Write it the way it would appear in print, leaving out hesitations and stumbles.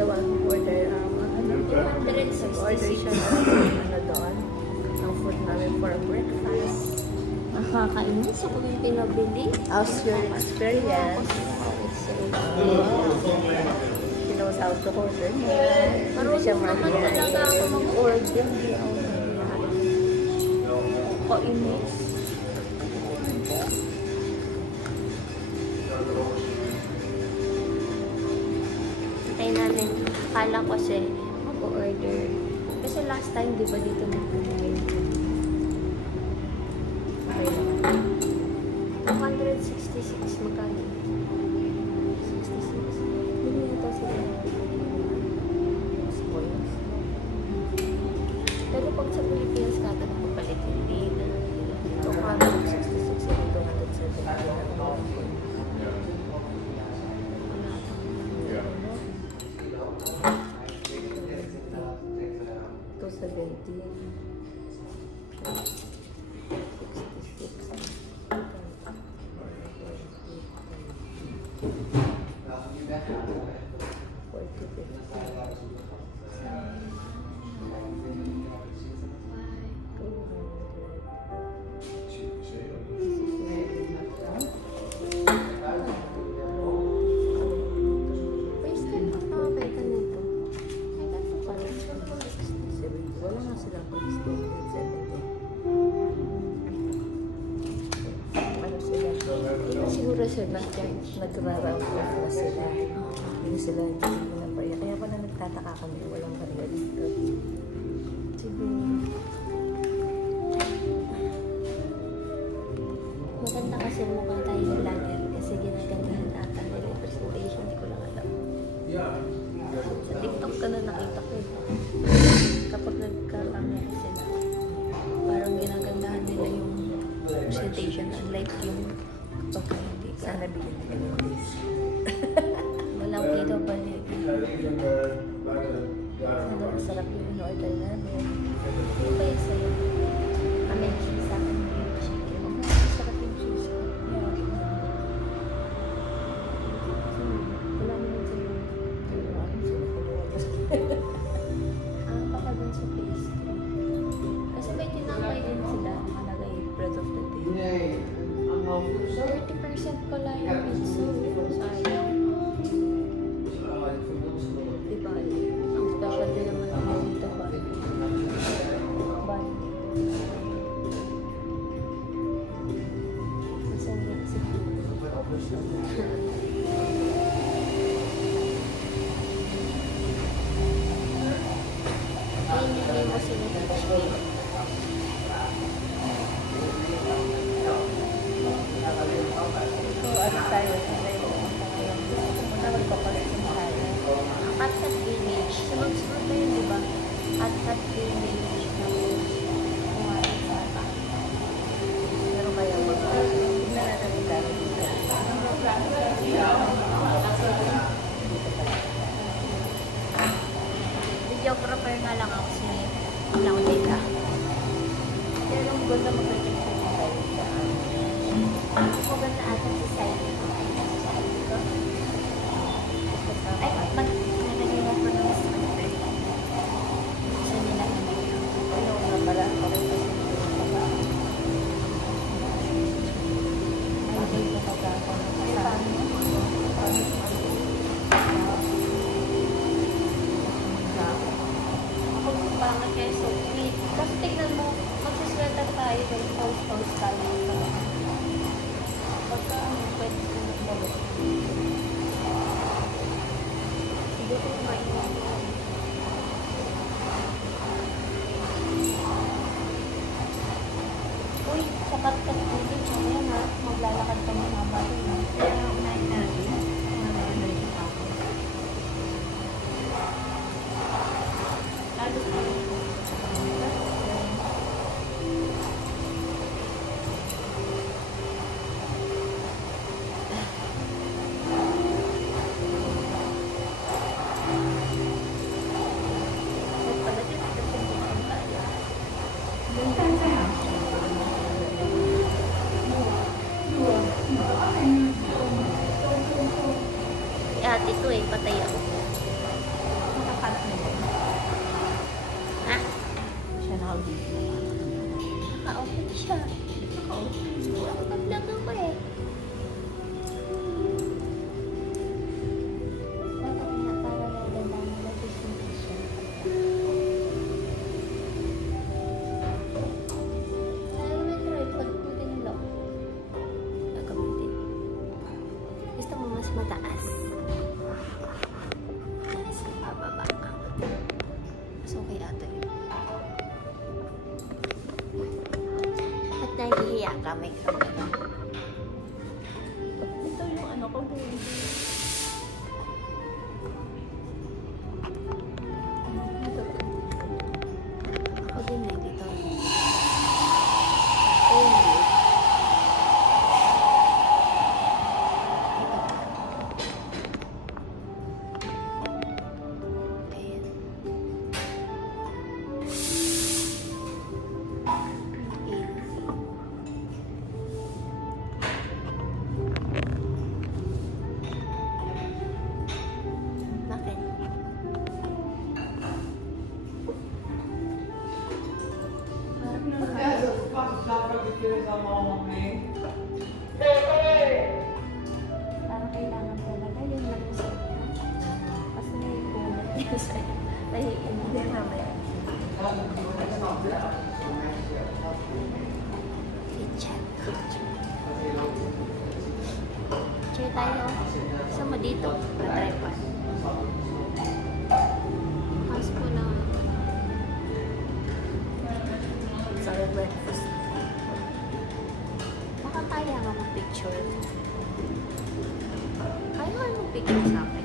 gawa ng order, ano? 266. Order siya ano doon, ang food namin for breakfast. Nakakainis ako yung pinabili. How's your experience? She knows how to order. Marunong naman talaga ako mag-order. Hindi ako kainis. Tayo namin, akala ko kasi mag-order. Kasi last time, di ba dito nag-order? 266 magkano? 66. Hindi nito sila. Pero pag sa Pilipinas ka ito nakapalit, hindi na. 266 and 270. Nag-round off na sila. Hindi sila ng bariya. Kaya pala nagtataka kami. Walang bariya dito. Siguro. Maganda kasi mukha tayo yung vlogger kasi ginagandahan ata nila yung presentation. Hindi ko lang alam. Sa TikTok ka na nakita ko. Kapag nagka-camera sila, parang ginagandahan nila yung presentation unlike yung kapag hindi ka. Sana bilhin nila yung days. Walang kita balik. Sana masarap yung in-order namin. Ano ba yung sa'yo? Kami cheese sa akin yung chicken. Masarap yung cheese ko. Wala mo yun sa'yo. Baka dun sa pastry. Kasi may tinapay din sila. Nakalagay bread of the day. 30% pala yung pizza. Sayang. Diba? Ang special din naman yung dito ba? Bun. Masang yan si hindi mo sila chicken. Ano tayo? Magpapalit tayo. At Village. Sunod-sunod na yun, diba? At Village na kumain sa ata. Pero kaya hindi na natin magkano dito. Videographer nga lang ako si Laudela. Pero ang ganda mag-picture tayo sa Maganda ata si Saito. Ay, nalagay na ko ng sweater. Gusto nila na video. ano nga pala ako rin kasi Ay, hindi ko pagkakon. Ako pangit kayo so sweet. Kasi tignan mo, magsisweater tayo dahil pause tayo. Pagka pwede ko magbalot. Siguro mainit. Uy, sapat ka na dito. Ayan ha, maglalakad ka ng haba rin ha. Kaya unahin natin. Lalo pa rin. Ate to eh, patay ako. siya. Ako, nag-vlog ako eh. Dapat nga para naganda mo na presentation. Ayaw mo yung tripod mo din lang. Gagamitin. Gusto mo mas mataas. Nasa pababa ka. Mas okay ata yun. Ba't nahihiya ka? May kamera. Ito yung ano ko. Ito. Ako din na dito. Oh, ayan. Bakit? Parang kailangan talaga yung mag-usap ka. Kasi may kulat yun sa'yo. Nahiin mo. Hindi mamaya. Kitchen. Chair tayo. Sama dito. Tripod. House po na. Sa breakfast. Baka kaya nga mag-picture. Kaya nga mag-picture sa akin.